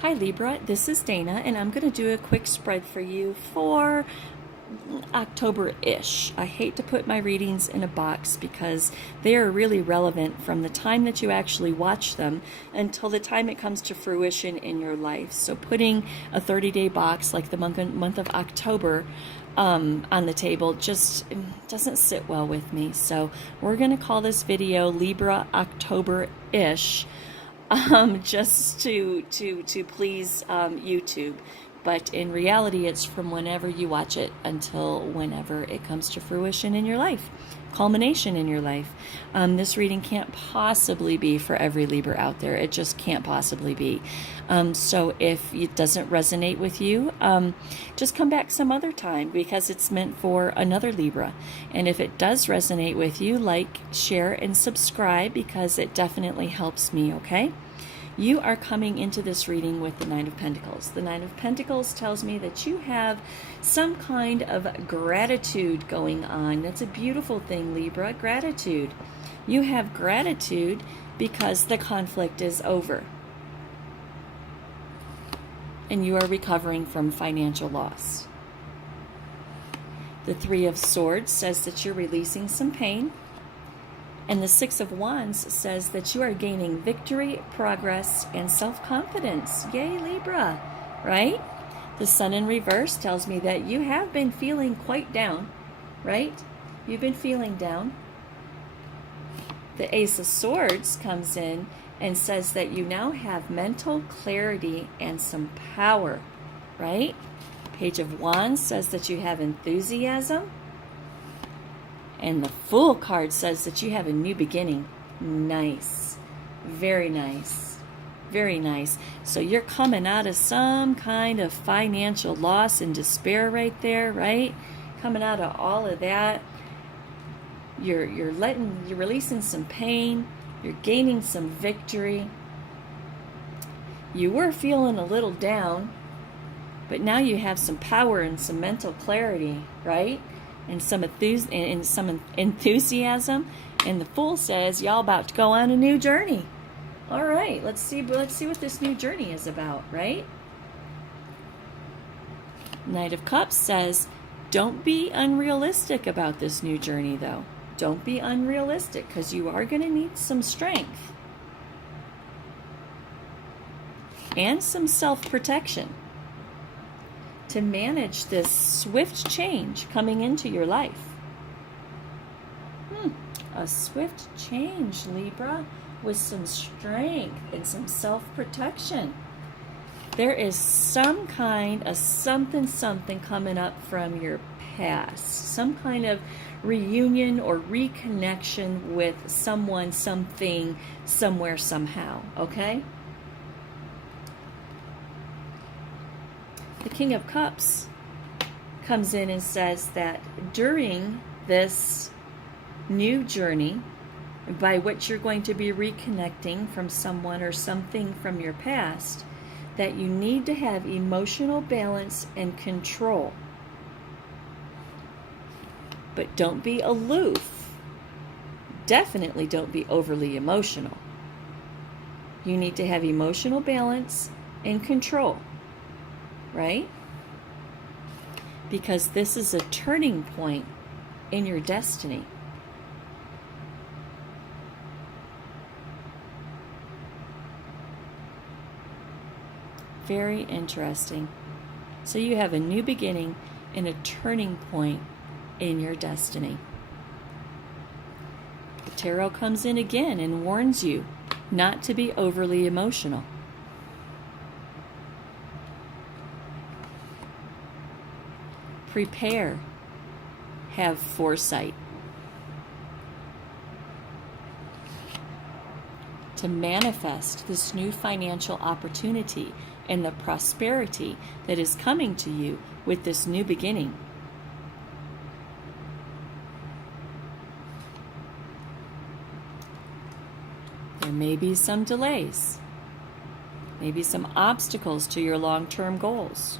Hi Libra, this is Dana, and I'm going to do a quick spread for you for October-ish. I hate to put my readings in a box because they are really relevant from the time that you actually watch them until the time it comes to fruition in your life. So putting a 30-day box like the month of October on the table just doesn't sit well with me. So we're going to call this video Libra October-ish. Just to please YouTube, but in reality it's from whenever you watch it until whenever it comes to fruition in your life, culmination in your life. This reading can't possibly be for every Libra out there. It just can't possibly be. So if it doesn't resonate with you, just come back some other time because it's meant for another Libra. And if it does resonate with you, like, share, and subscribe because it definitely helps me, okay? You are coming into this reading with the Nine of Pentacles. The Nine of Pentacles tells me that you have some kind of gratitude going on. That's a beautiful thing, Libra, gratitude. You have gratitude because the conflict is over. And you are recovering from financial loss. The Three of Swords says that you're releasing some pain. And the Six of Wands says that you are gaining victory, progress, and self-confidence. Yay, Libra, right? The Sun in reverse tells me that you have been feeling quite down, right? You've been feeling down. The Ace of Swords comes in and says that you now have mental clarity and some power, right? Page of Wands says that you have enthusiasm. And the Fool card says that you have a new beginning. Nice. Very nice. Very nice. So you're coming out of some kind of financial loss and despair right there, right? Coming out of all of that. You're releasing some pain. You're gaining some victory. You were feeling a little down, but now you have some power and some mental clarity, right? And some enthusiasm, and the Fool says y'all about to go on a new journey. All right, let's see what this new journey is about, right? Knight of Cups says, don't be unrealistic about this new journey, though. Don't be unrealistic, because you are going to need some strength and some self-protection to manage this swift change coming into your life. A swift change, Libra, with some strength and some self-protection. There is some kind of something coming up from your past. Some kind of reunion or reconnection with someone, something, somewhere, somehow, okay? The King of Cups comes in and says that during this new journey, by which you're going to be reconnecting from someone or something from your past, that you need to have emotional balance and control. But don't be aloof. Definitely don't be overly emotional. You need to have emotional balance and control. Right? Because this is a turning point in your destiny. Very interesting. So you have a new beginning and a turning point in your destiny. The Tarot comes in again and warns you not to be overly emotional. Prepare. Have foresight. To manifest this new financial opportunity and the prosperity that is coming to you with this new beginning. There may be some delays, maybe some obstacles to your long-term goals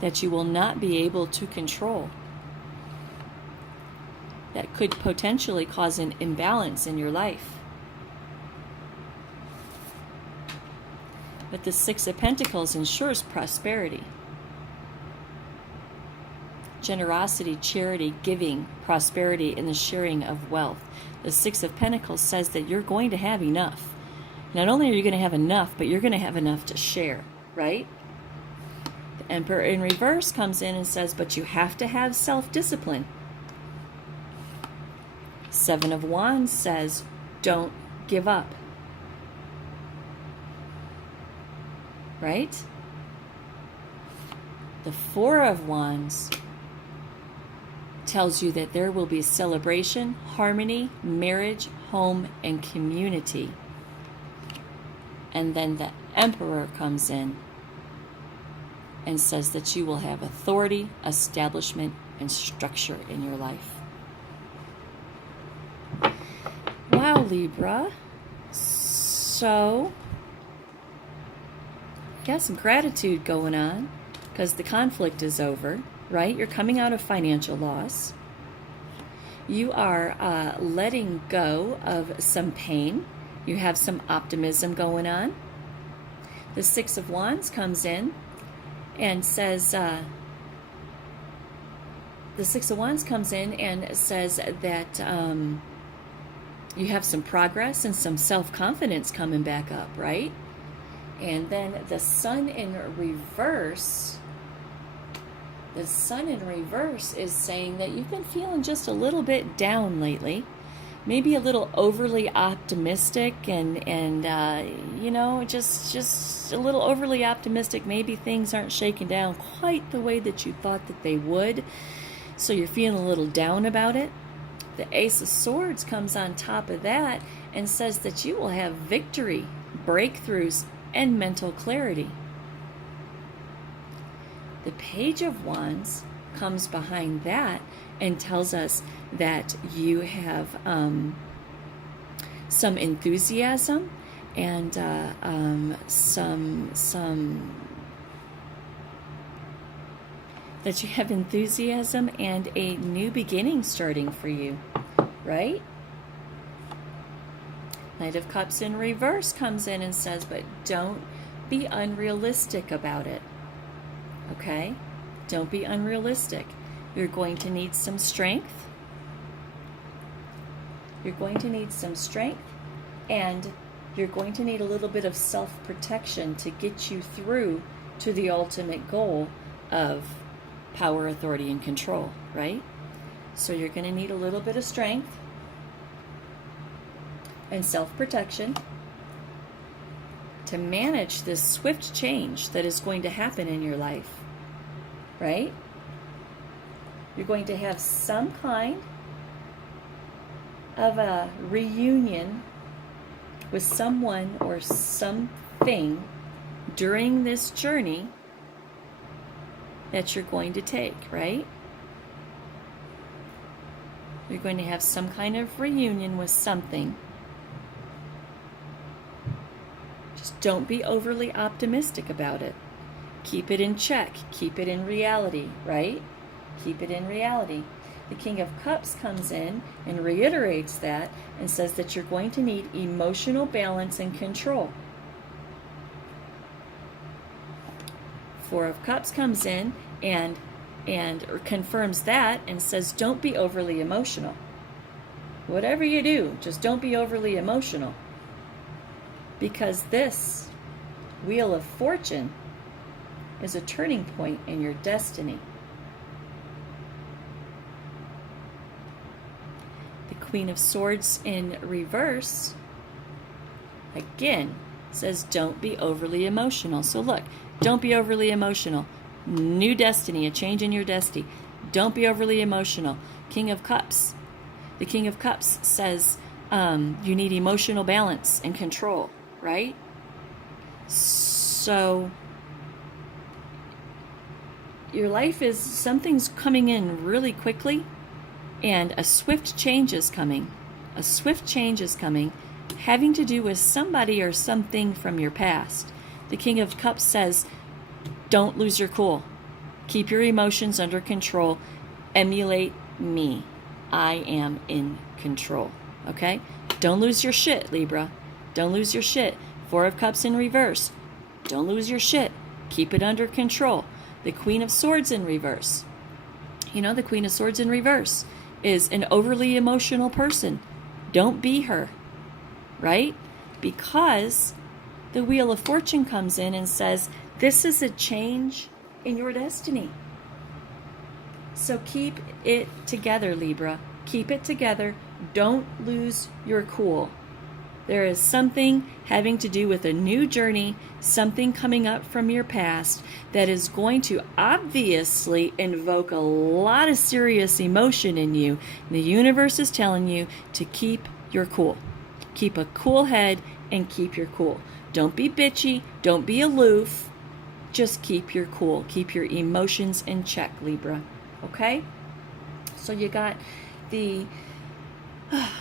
that you will not be able to control, that could potentially cause an imbalance in your life. But the Six of Pentacles ensures prosperity. Generosity, charity, giving, prosperity, and the sharing of wealth. The Six of Pentacles says that you're going to have enough. Not only are you going to have enough, but you're going to have enough to share, right? The Emperor in reverse comes in and says, but you have to have self-discipline. Seven of Wands says, don't give up. Right? The Four of Wands tells you that there will be celebration, harmony, marriage, home, and community. And then the Emperor comes in and says that you will have authority, establishment, and structure in your life. Wow, Libra. So, got some gratitude going on because the conflict is over. Right? You're coming out of financial loss. You are letting go of some pain. You have some optimism going on. The Six of Wands comes in and says, that you have some progress and some self-confidence coming back up, right? And then the Sun in reverse. The Sun in reverse is saying that you've been feeling just a little bit down lately, maybe a little overly optimistic, and just a little overly optimistic. Maybe things aren't shaking down quite the way that you thought that they would, so you're feeling a little down about it. The Ace of Swords comes on top of that and says that you will have victory, breakthroughs, and mental clarity. The Page of Wands comes behind that and tells us that you have some enthusiasm and that you have enthusiasm and a new beginning starting for you, right? Knight of Cups in reverse comes in and says, but don't be unrealistic about it. Okay? Don't be unrealistic. You're going to need some strength. You're going to need some strength, and you're going to need a little bit of self-protection to get you through to the ultimate goal of power, authority, and control, right? So you're going to need a little bit of strength and self-protection to manage this swift change that is going to happen in your life, right? You're going to have some kind of a reunion with someone or something during this journey that you're going to take, right? You're going to have some kind of reunion with something. Just don't be overly optimistic about it. Keep it in check. Keep it in reality, right? Keep it in reality. The King of Cups comes in and reiterates that and says that you're going to need emotional balance and control. Four of Cups comes in and confirms that and says don't be overly emotional. Whatever you do, just don't be overly emotional. Because this Wheel of Fortune is a turning point in your destiny. The Queen of Swords in reverse, again, says don't be overly emotional. So look, don't be overly emotional. New destiny, a change in your destiny. Don't be overly emotional. King of Cups. The King of Cups says you need emotional balance and control, right? So your life is, something's coming in really quickly, and a swift change is coming. A swift change is coming, having to do with somebody or something from your past. The King of Cups says, don't lose your cool. Keep your emotions under control. Emulate me. I am in control. Okay? Don't lose your shit, Libra. Don't lose your shit. Four of Cups in reverse. Don't lose your shit. Keep it under control. The Queen of Swords in reverse. The Queen of Swords in reverse is an overly emotional person. Don't be her, right? Because the Wheel of Fortune comes in and says, this is a change in your destiny. So keep it together, Libra. Keep it together. Don't lose your cool. There is something having to do with a new journey, something coming up from your past that is going to obviously invoke a lot of serious emotion in you. And the universe is telling you to keep your cool. Keep a cool head and keep your cool. Don't be bitchy. Don't be aloof. Just keep your cool. Keep your emotions in check, Libra. Okay? So you got the...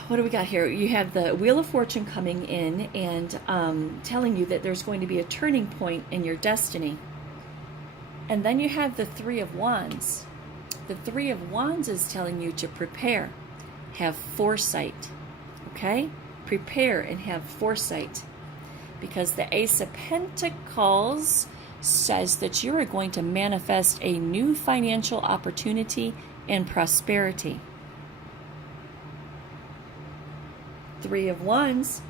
what do we got here? You have the Wheel of Fortune coming in and telling you that there's going to be a turning point in your destiny. And then you have the Three of Wands. The Three of Wands is telling you to prepare, have foresight. Okay? Prepare and have foresight. Because the Ace of Pentacles says that you are going to manifest a new financial opportunity and prosperity. Three of Wands.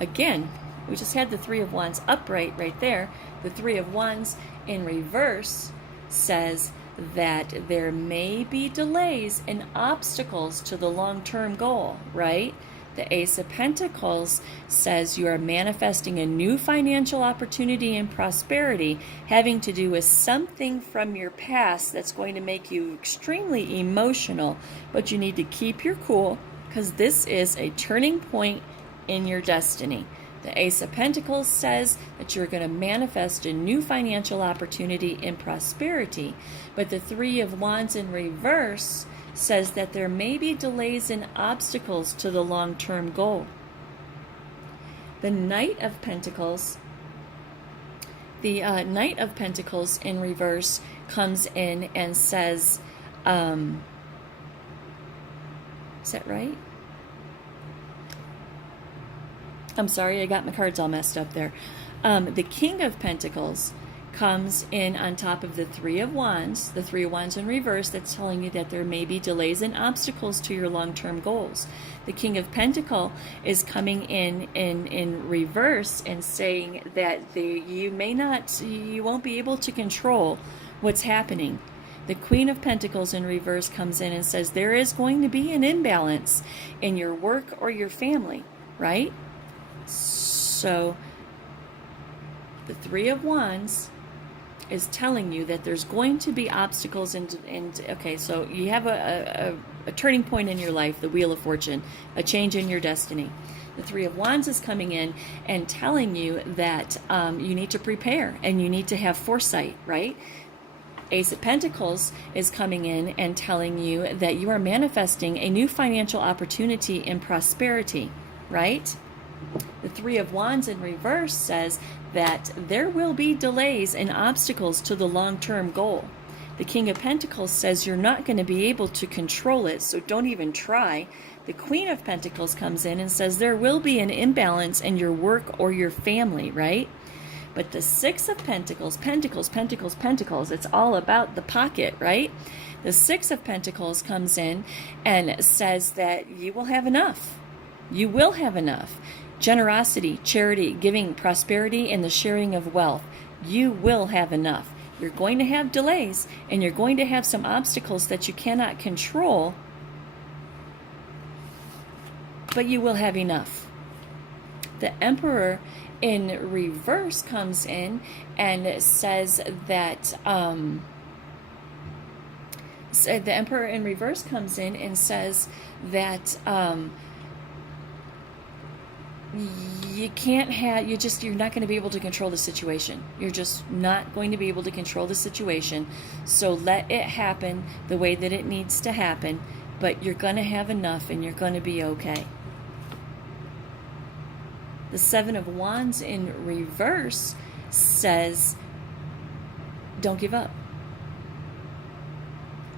Again, we just had the Three of Wands upright right there. The Three of Wands in reverse says that there may be delays and obstacles to the long-term goal, right? The Ace of Pentacles says you are manifesting a new financial opportunity and prosperity having to do with something from your past that's going to make you extremely emotional, but you need to keep your cool, because this is a turning point in your destiny. The Ace of Pentacles says that you're going to manifest a new financial opportunity and prosperity, but the Three of Wands in reverse says that there may be delays and obstacles to the long-term goal. The Knight of Pentacles, Knight of Pentacles in reverse comes in and says, is that right? I'm sorry, I got my cards all messed up there. The King of Pentacles comes in on top of the Three of Wands, the Three of Wands in reverse, that's telling you that there may be delays and obstacles to your long-term goals. The King of Pentacles is coming in reverse and saying that you won't be able to control what's happening. The Queen of Pentacles in reverse comes in and says there is going to be an imbalance in your work or your family, right? So the Three of Wands is telling you that there's going to be obstacles and okay, so you have a turning point in your life, the Wheel of Fortune, a change in your destiny. The Three of Wands is coming in and telling you that you need to prepare and you need to have foresight, right? Ace of Pentacles is coming in and telling you that you are manifesting a new financial opportunity and prosperity, right? The Three of Wands in reverse says that there will be delays and obstacles to the long-term goal. The King of Pentacles says you're not going to be able to control it, so don't even try. The Queen of Pentacles comes in and says there will be an imbalance in your work or your family, right? But the Six of Pentacles, Pentacles, Pentacles, Pentacles, it's all about the pocket, right? The Six of Pentacles comes in and says that you will have enough. You will have enough. Generosity, charity, giving, prosperity, and the sharing of wealth. You will have enough. You're going to have delays, and you're going to have some obstacles that you cannot control, but you will have enough. The Emperor in reverse comes in and says that the Emperor in reverse comes in and says that you can't have, you're not going to be able to control the situation. You're just not going to be able to control the situation. So let it happen the way that it needs to happen, but you're going to have enough and you're going to be okay. The Seven of Wands in reverse says, don't give up.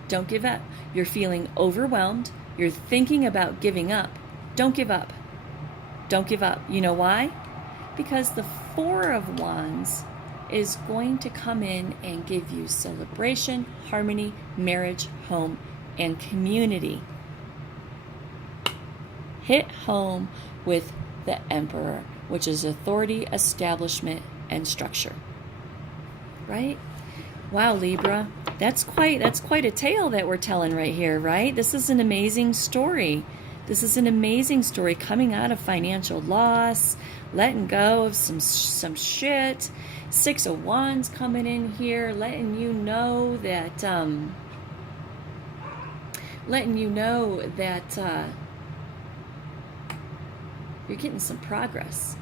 Don't give up. You're feeling overwhelmed. You're thinking about giving up. Don't give up. Don't give up. You know why? Because the Four of Wands is going to come in and give you celebration, harmony, marriage, home, and community. Hit home with the Emperor, which is authority, establishment, and structure. Right? Wow, Libra. That's quite a tale that we're telling right here, right? This is an amazing story. This is an amazing story coming out of financial loss, letting go of some shit. Six of Wands coming in here, letting you know that you're getting some progress,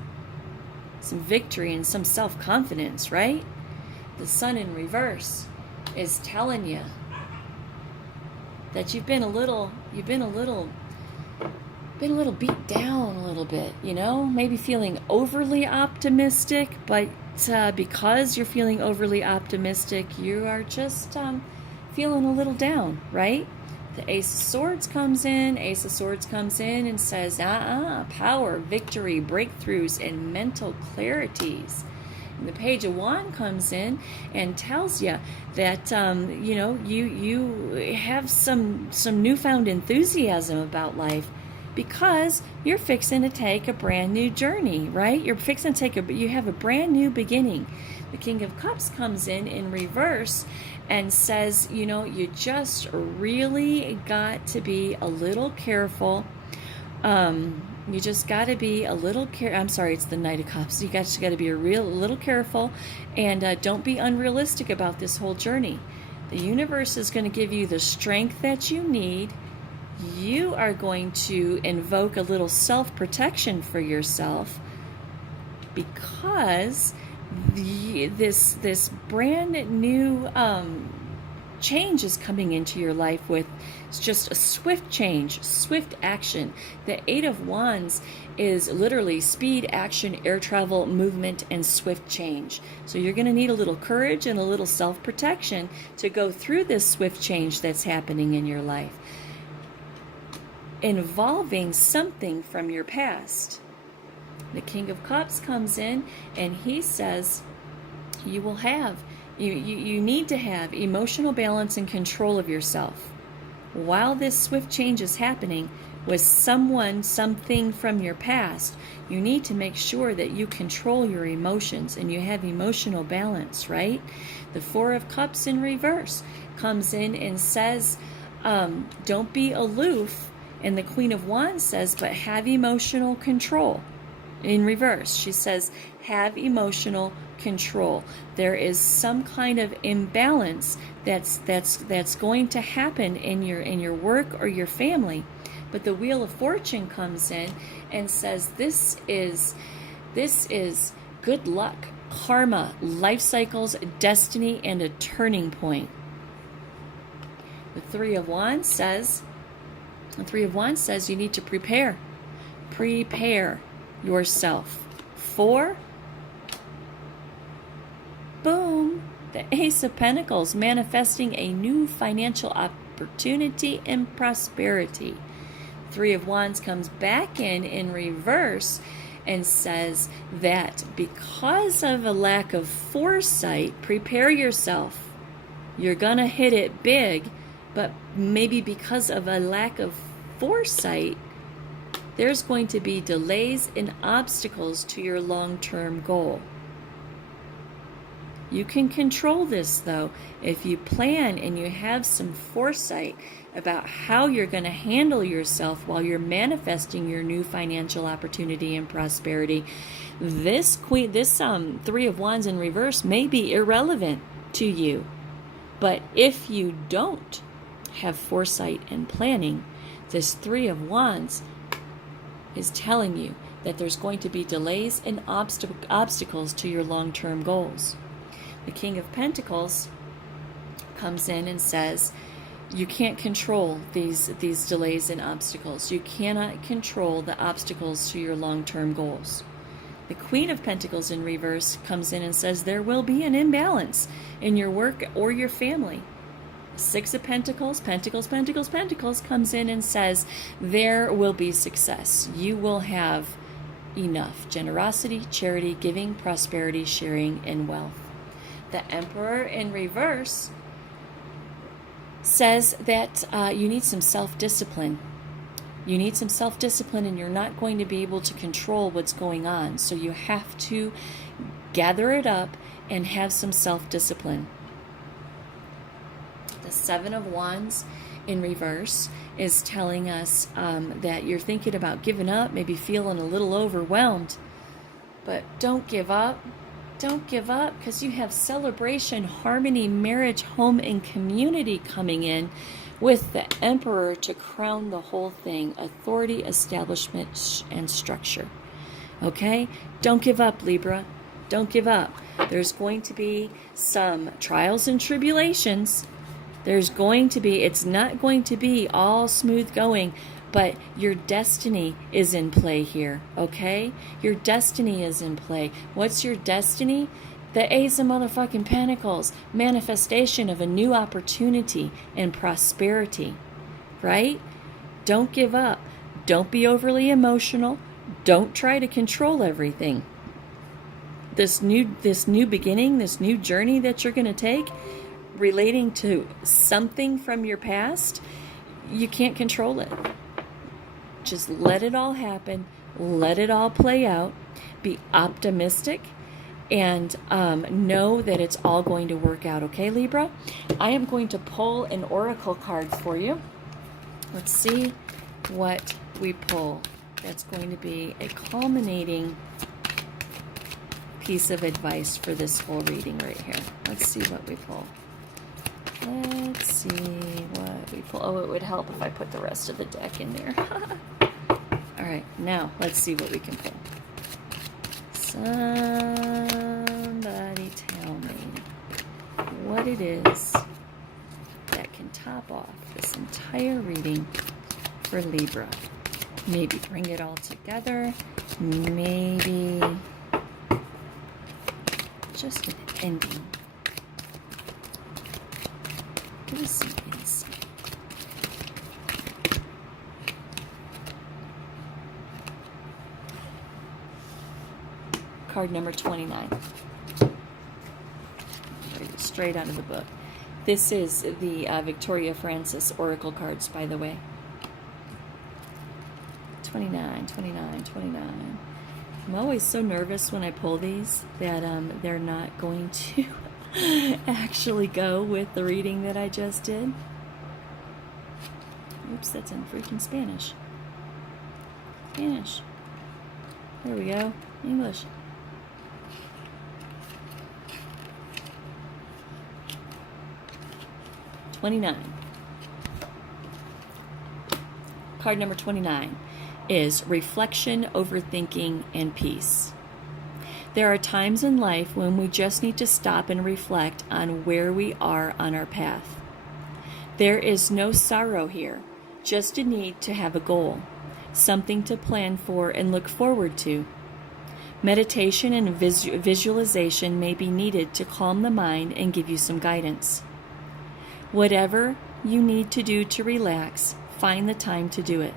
some victory, and some self-confidence, right? The Sun in reverse is telling you that you've been a little beat down a little bit, maybe feeling overly optimistic, but because you're feeling overly optimistic, you are just feeling a little down, right? The Ace of Swords comes in and says, power, victory, breakthroughs, and mental clarities. And the Page of Wands comes in and tells you that, you have some newfound enthusiasm about life, because you're fixing to take a brand new journey, right? You're fixing to you have a brand new beginning. The King of Cups comes in reverse and says, you just really got to be a little careful. You just got to be a little I'm sorry, it's the Knight of Cups. You got to be a little careful, and don't be unrealistic about this whole journey. The universe is going to give you the strength that you need. You are going to invoke a little self-protection for yourself, because this brand new change is coming into your life with just a swift change, swift action. The Eight of Wands is literally speed, action, air travel, movement, and swift change. So you're going to need a little courage and a little self-protection to go through this swift change that's happening in your life, involving something from your past. The King of Cups comes in and he says you need to have emotional balance and control of yourself. While this swift change is happening with something from your past, you need to make sure that you control your emotions and you have emotional balance, right? The Four of Cups in reverse comes in and says, don't be aloof. And the Queen of Wands says, but have emotional control. In reverse, she says, have emotional control. There is some kind of imbalance that's going to happen in your work or your family. But the Wheel of Fortune comes in and says, this is good luck, karma, life cycles, destiny, and a turning point. The Three of Wands says you need to prepare yourself for, boom, the Ace of Pentacles, manifesting a new financial opportunity and prosperity. Three of Wands comes back in reverse and says that because of a lack of foresight, prepare yourself. You're gonna hit it big, but maybe because of a lack of foresight, there's going to be delays and obstacles to your long-term goal. You can control this, though, if you plan and you have some foresight about how you're going to handle yourself while you're manifesting your new financial opportunity and prosperity. This Three of Wands in reverse may be irrelevant to you, but if you don't have foresight and planning, this Three of Wands is telling you that there's going to be delays and obstacles to your long-term goals. The King of Pentacles comes in and says, you can't control these delays and obstacles. You cannot control the obstacles to your long-term goals. The Queen of Pentacles in reverse comes in and says there will be an imbalance in your work or your family. Six of Pentacles, Pentacles comes in and says there will be success. You will have enough. Generosity, charity, giving, prosperity, sharing, and wealth. The Emperor in reverse says that you need some self-discipline. You need some self-discipline, and you're not going to be able to control what's going on. So you have to gather it up and have some self-discipline. The Seven of Wands in reverse is telling us that you're thinking about giving up, maybe feeling a little overwhelmed. But don't give up. Don't give up, because you have celebration, harmony, marriage, home, and community coming in with the Emperor to crown the whole thing. Authority, establishment, and structure. Okay? Don't give up, Libra. Don't give up. There's going to be some trials and tribulations. There's going to be, it's not going to be all smooth going, but your destiny is in play here, okay? Your destiny is in play. What's your destiny? The Ace of motherfucking Pentacles, manifestation of a new opportunity and prosperity, right? Don't give up. Don't be overly emotional. Don't try to control everything. This new beginning, this new journey that you're going to take, relating to something from your past, you can't control it. Just let it all happen. Let it all play out. Be optimistic and know that it's all going to work out. Okay, Libra? I am going to pull an oracle card for you. Let's see what we pull. That's going to be a culminating piece of advice for this whole reading right here. Let's see what we pull. Let's see what we pull. Oh, it would help if I put the rest of the deck in there. All right, now let's see what we can pull. Somebody tell me what it is that can top off this entire reading for Libra. Maybe bring it all together. Maybe just an ending. Give us some insight. Card number 29. Straight out of the book. This is the Victoria Francis Oracle cards, by the way. 29, 29, 29. I'm always so nervous when I pull these that they're not going to actually go with the reading that I just did. Oops, that's in freaking Spanish. Spanish. There we go. English. Card number 29 is reflection, overthinking, and peace. There are times in life when we just need to stop and reflect on where we are on our path. There is no sorrow here, just a need to have a goal, something to plan for and look forward to. Meditation and visualization may be needed to calm the mind and give you some guidance. Whatever you need to do to relax, find the time to do it.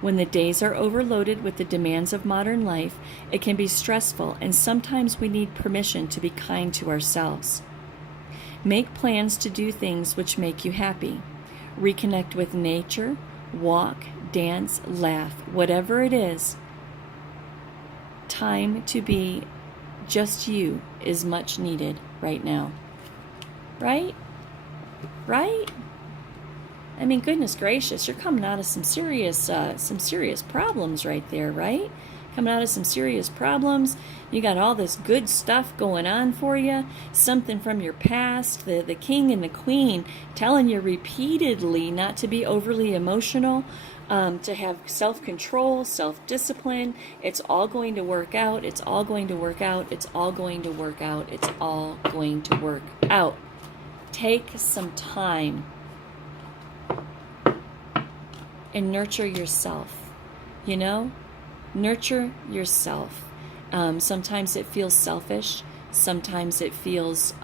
When the days are overloaded with the demands of modern life, it can be stressful, and sometimes we need permission to be kind to ourselves. Make plans to do things which make you happy. Reconnect with nature, walk, dance, laugh, whatever it is. Time to be just you is much needed right now. Right? Right? I mean, goodness gracious, you're coming out of some serious problems right there, right? Coming out of some serious problems. You got all this good stuff going on for you. Something from your past, the king and the queen telling you repeatedly not to be overly emotional, to have self-control, self-discipline. It's all going to work out. It's all going to work out. It's all going to work out. It's all going to work out. Take some time and nurture yourself. You know? Nurture yourself. Sometimes it feels selfish. Sometimes it feels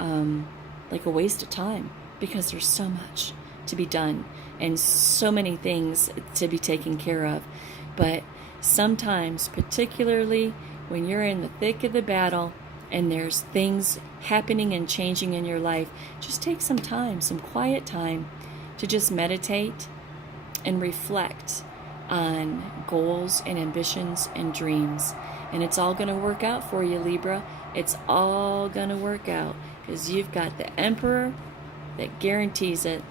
like a waste of time because there's so much to be done and so many things to be taken care of. But sometimes, particularly when you're in the thick of the battle and there's things happening and changing in your life, just take some time, some quiet time to just meditate and reflect on goals and ambitions and dreams. And it's all going to work out for you, Libra. It's all going to work out because you've got the Emperor that guarantees it.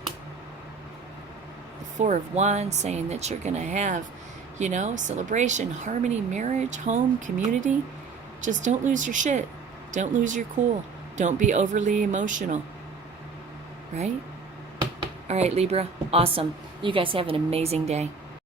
The Four of Wands saying that you're going to have, you know, celebration, harmony, marriage, home, community. Just don't lose your shit. Don't lose your cool. Don't be overly emotional. Right? All right, Libra. Awesome. You guys have an amazing day.